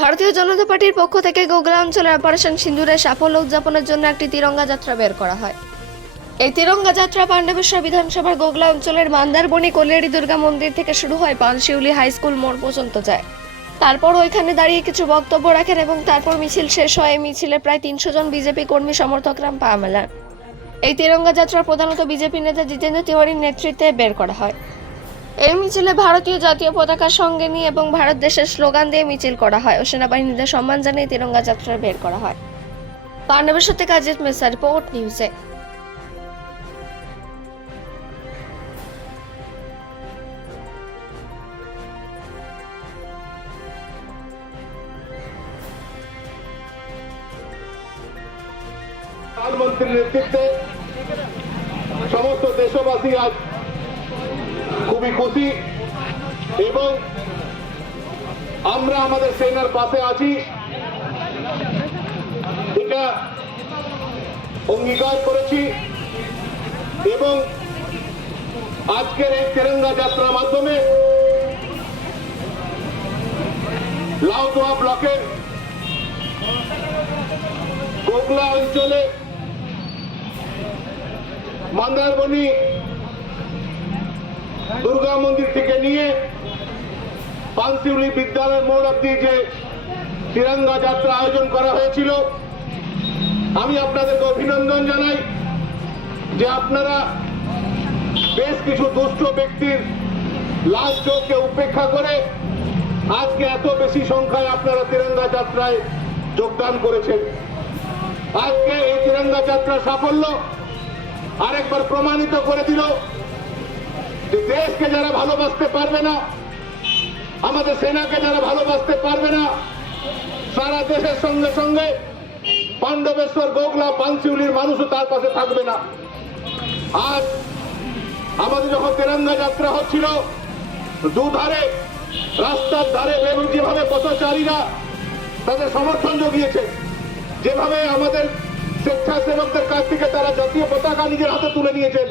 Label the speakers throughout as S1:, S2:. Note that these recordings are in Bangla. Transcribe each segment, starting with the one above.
S1: ভারতীয় জনতা পার্টির পক্ষ থেকে গোগলা অঞ্চলের অপারেশন সিন্দুরের সাফল্য উদযাপনের জন্য একটি তিরঙ্গা যাত্রা বের করা হয়। এই তিরঙ্গা যাত্রা পাণ্ডবেশ্বর বিধানসভার গোগলা অঞ্চলের মান্দারবনি, কল্যাণী দুর্গা মন্দির থেকে শুরু হয় পানশিউলি হাই স্কুল মোড় পর্যন্ত যায়। তারপর ওইখানে দাঁড়িয়ে কিছু বক্তব্য রাখেন এবং তারপর মিছিল শেষ হয়। মিছিলে প্রায় তিনশো জন বিজেপি কর্মী সমর্থকরা পা মেলান এই তিরঙ্গা যাত্রা প্রধানত বিজেপি নেতা জিতেন্দ্র তিওয়ারির নেতৃত্বে বের করা হয়। এই মিছিলে ভারতীয় জাতীয় পতাকা সঙ্গে নিয়ে এবং ভারত দেশের স্লোগান দিয়ে মিছিল করা হয় ও সেনাবাহিনীদের সম্মান জানিয়ে তিরঙ্গা যাত্রা বের করা হয়। পাণ্ডবেশ্বর থেকে অজিত মেসা রিপোর্ট নিউজে।
S2: প্রধানমন্ত্রীর নেতৃত্বে সমস্ত দেশবাসী আজ খুবই খুশি এবং আমরা আমাদের সেনার পাশে আছি। এটা অঙ্গীকার করেছি এবং আজকের এই তেরঙ্গা যাত্রার মাধ্যমে লাউদোয়া ব্লকের গোগলা অঞ্চলে মন্দারমণি দুর্গা মন্দির থেকে নিয়ে পানশিউলি বিদ্যালয় মোড় অব্দি যে তিরঙ্গা যাত্রা আয়োজন করা হয়েছিল, আমি আপনাদেরকে অভিনন্দন জানাই যে আপনারা বেশ কিছু দুষ্ট ব্যক্তির লাশ চোখকে উপেক্ষা করে আজকে এত বেশি সংখ্যায় আপনারা তিরঙ্গা যাত্রায় যোগদান করেছেন। আজকে এই তিরঙ্গা যাত্রা সাফল্য আরেকবার প্রমাণিত করে দিল যে দেশকে যারা ভালোবাসতে পারবে না, আমাদের সেনাকে যারা ভালোবাসতে পারবে না, সারা দেশের সঙ্গে সঙ্গে পাণ্ডবেশ্বর গোগলা পানশিউলির মানুষও তার পাশে থাকবে না। আজ আমাদের যখন তেরঙ্গা যাত্রা হচ্ছিল, দুধারে, রাস্তার ধারে যেভাবে পথচারীরা তাদের সমর্থন জুগিয়েছে, যেভাবে আমাদের স্বেচ্ছাসেবকদের কাছ থেকে তারা জাতীয় পতাকা নিজের হাতে তুলে নিয়েছেন,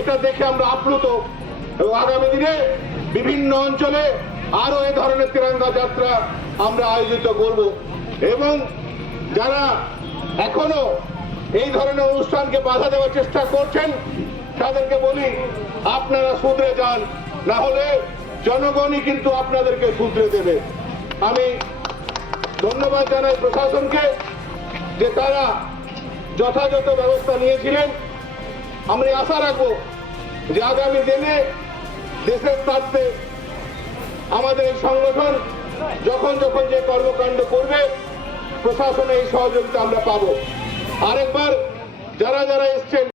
S2: এটা দেখে আমরা আপ্লুত। এবং আগামী দিনে বিভিন্ন অঞ্চলে আরও এ ধরনের তিরঙ্গা যাত্রা আমরা আয়োজিত করব। এবং যারা এখনও এই ধরনের অনুষ্ঠানকে বাধা দেওয়ার চেষ্টা করছেন, তাদেরকে বলি, আপনারা শুধরে যান, না হলে জনগণই কিন্তু আপনাদেরকে শুধরে দেবে। আমি ধন্যবাদ জানাই প্রশাসনকে যে তারা যথাযথ ব্যবস্থা নিয়েছিলেন। আমি আশা রাখব যে আগামী দিনে দেশের স্বার্থে আমাদের সংগঠন যখন যখন যে কর্মকাণ্ড করবে, প্রশাসনে এই সহযোগিতা আমরা পাব। আরেকবার যারা যারা এসছেন